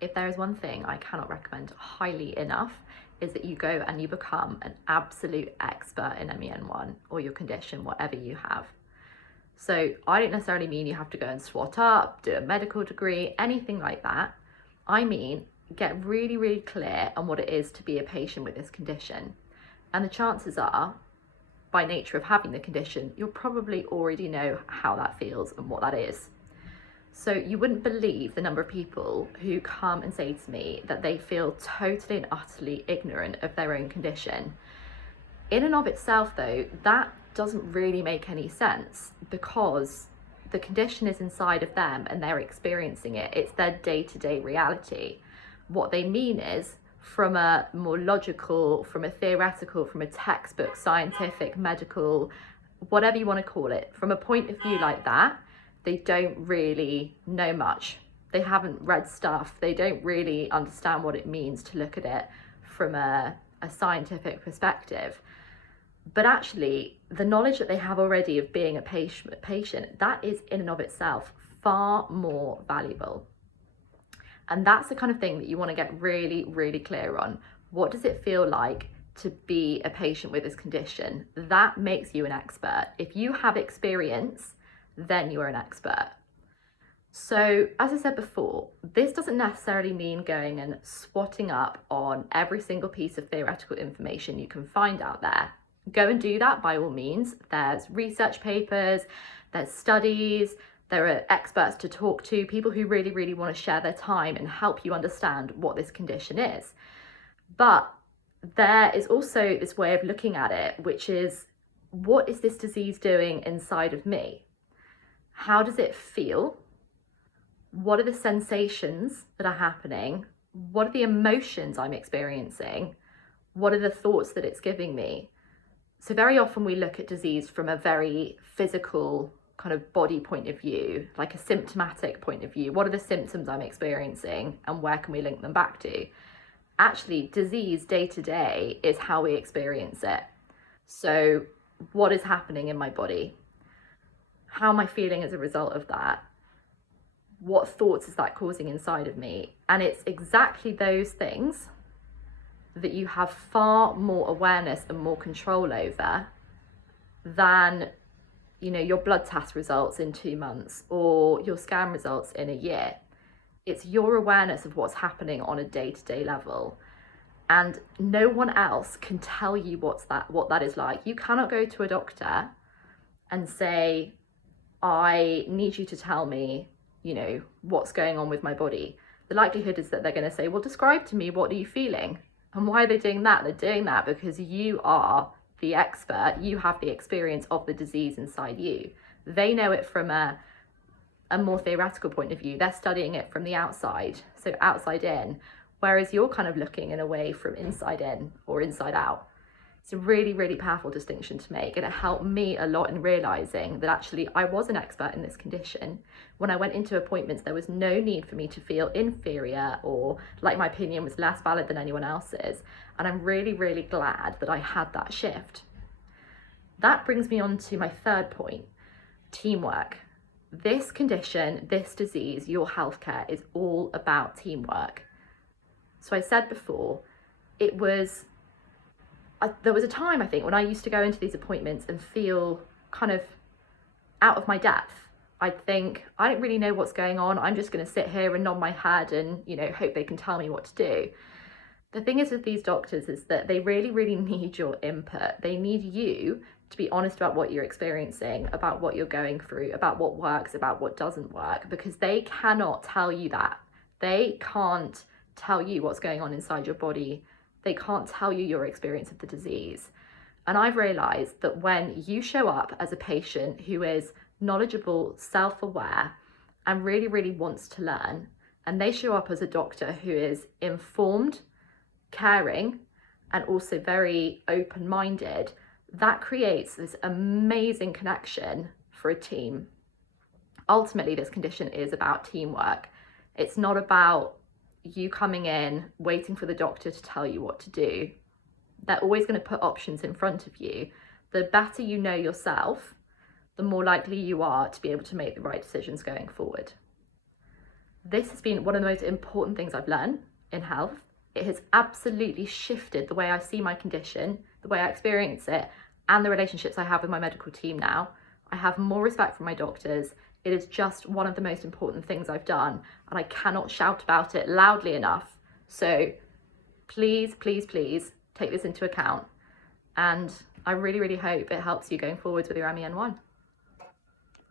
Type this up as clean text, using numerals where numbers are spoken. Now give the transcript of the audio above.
If there is one thing I cannot recommend highly enough, is that you go and you become an absolute expert in MEN1 or your condition, whatever you have. So I don't necessarily mean you have to go and SWAT up, do a medical degree, anything like that. I mean, get really, really clear on what it is to be a patient with this condition. And the chances are, by nature of having the condition, you'll probably already know how that feels and what that is. So you wouldn't believe the number of people who come and say to me that they feel totally and utterly ignorant of their own condition. In and of itself though, that doesn't really make any sense, because the condition is inside of them and they're experiencing it. It's their day-to-day reality. What they mean is, from a more logical, from a theoretical, from a textbook, scientific, medical, whatever you want to call it, from a point of view like that, they don't really know much. They haven't read stuff. They don't really understand what it means to look at it from a scientific perspective. But actually, the knowledge that they have already of being a patient, that is in and of itself far more valuable. And that's the kind of thing that you want to get really, really clear on. What does it feel like to be a patient with this condition? That makes you an expert. If you have experience, then you are an expert. So, as I said before, this doesn't necessarily mean going and swatting up on every single piece of theoretical information you can find out there. Go and do that by all means. There's research papers, there's studies, there are experts to talk to, people who really, really want to share their time and help you understand what this condition is. But there is also this way of looking at it, which is, what is this disease doing inside of me? How does it feel? What are the sensations that are happening? What are the emotions I'm experiencing? What are the thoughts that it's giving me? So very often we look at disease from a very physical kind of body point of view, like a symptomatic point of view. What are the symptoms I'm experiencing and where can we link them back to? Actually, disease day to day is how we experience it. So what is happening in my body? How am I feeling as a result of that? What thoughts is that causing inside of me? And it's exactly those things that you have far more awareness and more control over than, you know, your blood test results in 2 months or your scan results in a year. It's your awareness of what's happening on a day-to-day level. And no one else can tell you what that is like. You cannot go to a doctor and say, I need you to tell me, you know, what's going on with my body. The likelihood is that they're going to say, well, describe to me, what are you feeling? And why are they doing that? They're doing that because you are the expert. You have the experience of the disease inside you. They know it from a more theoretical point of view. They're studying it from the outside, so outside in, whereas you're kind of looking in a way from inside in or inside out. It's a really, really powerful distinction to make, and it helped me a lot in realizing that actually I was an expert in this condition. When I went into appointments, there was no need for me to feel inferior or like my opinion was less valid than anyone else's. And I'm really, really glad that I had that shift. That brings me on to my third point, teamwork. This condition, this disease, your healthcare is all about teamwork. So I said before, there was a time, I think, when I used to go into these appointments and feel kind of out of my depth. I'd think, I don't really know what's going on. I'm just going to sit here and nod my head and, you know, hope they can tell me what to do. The thing is with these doctors is that they really, really need your input. They need you to be honest about what you're experiencing, about what you're going through, about what works, about what doesn't work, because they cannot tell you that. They can't tell you what's going on inside your body. They can't tell you your experience of the disease. And I've realized that when you show up as a patient who is knowledgeable, self-aware, and really, really wants to learn, and they show up as a doctor who is informed, caring, and also very open-minded, that creates this amazing connection for a team. Ultimately, this condition is about teamwork. It's not about you coming in, waiting for the doctor to tell you what to do. They're always going to put options in front of you. The better you know yourself, the more likely you are to be able to make the right decisions going forward. This has been one of the most important things I've learned in health. It has absolutely shifted the way I see my condition, the way I experience it, and the relationships I have with my medical team now. I have more respect for my doctors. It is just one of the most important things I've done, and I cannot shout about it loudly enough. So please, please, please take this into account. And I really, really hope it helps you going forwards with your MEN1.